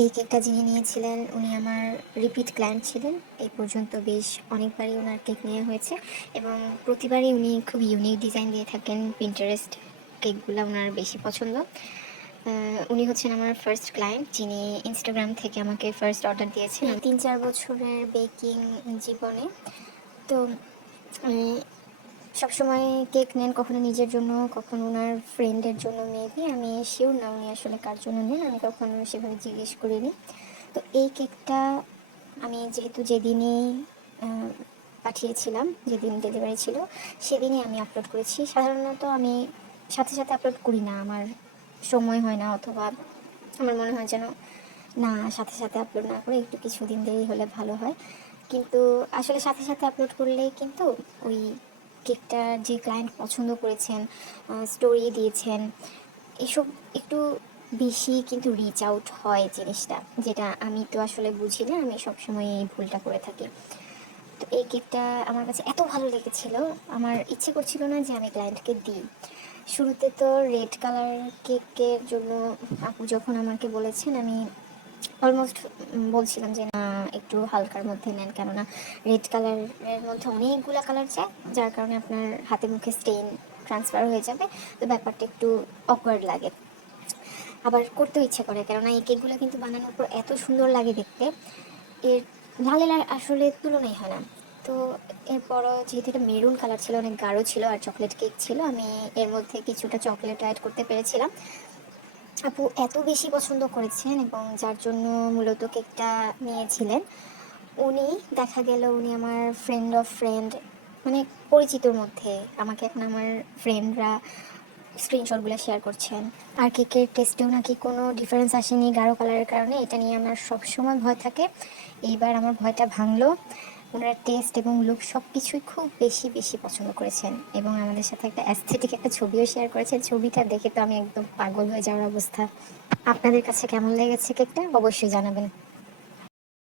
এই কেকটা যিনি নিয়েছিলেন উনি আমার রিপিট ক্লায়েন্ট ছিলেন। এই পর্যন্ত বেশ অনেকবারই ওনার কেক নেওয়া হয়েছে এবং প্রতিবারই উনি খুব ইউনিক ডিজাইন দিয়ে থাকেন। পিন্টারেস্ট কেকগুলো ওনার বেশি পছন্দ। উনি হচ্ছেন আমার ফার্স্ট ক্লায়েন্ট যিনি ইনস্টাগ্রাম থেকে আমাকে ফার্স্ট অর্ডার দিয়েছেন 3-4 বছরের বেকিং জীবনে। তো উনি সবসময় কেক নেন, কখনো নিজের জন্য, কখনো ওনার ফ্রেন্ডের জন্য মেবি। আমি শিওর না উনি আসলে কার জন্য নেন, আমি কখনো সেভাবে জিজ্ঞেস করিনি। তো এই কেকটা আমি যেহেতু যেদিনই পাঠিয়েছিলাম, যেদিন ডেলিভারি ছিল সেদিনই আমি আপলোড করেছি। সাধারণত আমি সাথে সাথে আপলোড করি না, আমার সময় হয় না, অথবা আমার মনে হয় যেন না, সাথে সাথে আপলোড না করে একটু কিছুদিন দেরি হলে ভালো হয়। কিন্তু আসলে সাথে সাথে আপলোড করলেই কিন্তু ওই কেকটা যে ক্লায়েন্ট পছন্দ করেছেন, স্টোরি দিয়েছেন, এসব একটু বেশি কিন্তু রিচ আউট হয় জিনিসটা, যেটা আমি তো আসলে বুঝি না, আমি সবসময় এই ভুলটা করে থাকি। তো এই কেকটা আমার কাছে এত ভালো লেগেছিল, আমার ইচ্ছে করছিল না যে আমি ক্লায়েন্টকে দিই। শুরুতে তো রেড কালার কেকের জন্য আপু যখন আমাকে বলেছেন, আমি অলমোস্ট বলছিলাম যে না, একটু হালকার মধ্যে নেন, কেননা রেড কালারের মধ্যে অনেকগুলো কালার চায়, যার কারণে আপনার হাতে মুখে স্টেইন ট্রান্সফার হয়ে যাবে, তো ব্যাপারটা একটু অকওয়ার্ড লাগে। আবার করতেও ইচ্ছে করে, কেননা এই কেকগুলো কিন্তু বানানোর পর এত সুন্দর লাগে দেখতে, এর লালের আর আসলে তুলনাই হয় না। তো এরপরও যেহেতু এটা মেরুন কালার ছিল, অনেক গাঢ় ছিল, আর চকলেট কেক ছিল, আমি এর মধ্যে কিছুটা চকলেট অ্যাড করতে পেরেছিলাম। আপু এত বেশি পছন্দ করেছেন এবং যার জন্য মূলত কেকটা নিয়েছিলেন। উনি দেখা গেল উনি আমার ফ্রেন্ড অফ ফ্রেন্ড, মানে পরিচিতর মধ্যে আমাকে এখন আমার ফ্রেন্ডরা স্ক্রিনশটগুলো শেয়ার করছেন। আর কেকের টেস্টেও নাকি কোনো ডিফারেন্স আসেনি গাঢ় কালারের কারণে, এটা নিয়ে আমার সবসময় ভয় থাকে। এইবার আমার ভয়টা ভাঙলো। ওনারা টেস্ট এবং লুক সব কিছুই খুব বেশি বেশি পছন্দ করেছেন এবং আমাদের সাথে একটা অ্যাস্থেটিক একটা ছবিও শেয়ার করেছেন। ছবিটা দেখে তো আমি একদম পাগল হয়ে যাওয়ার অবস্থা। আপনাদের কাছে কেমন লেগেছে কেকটা অবশ্যই জানাবেন।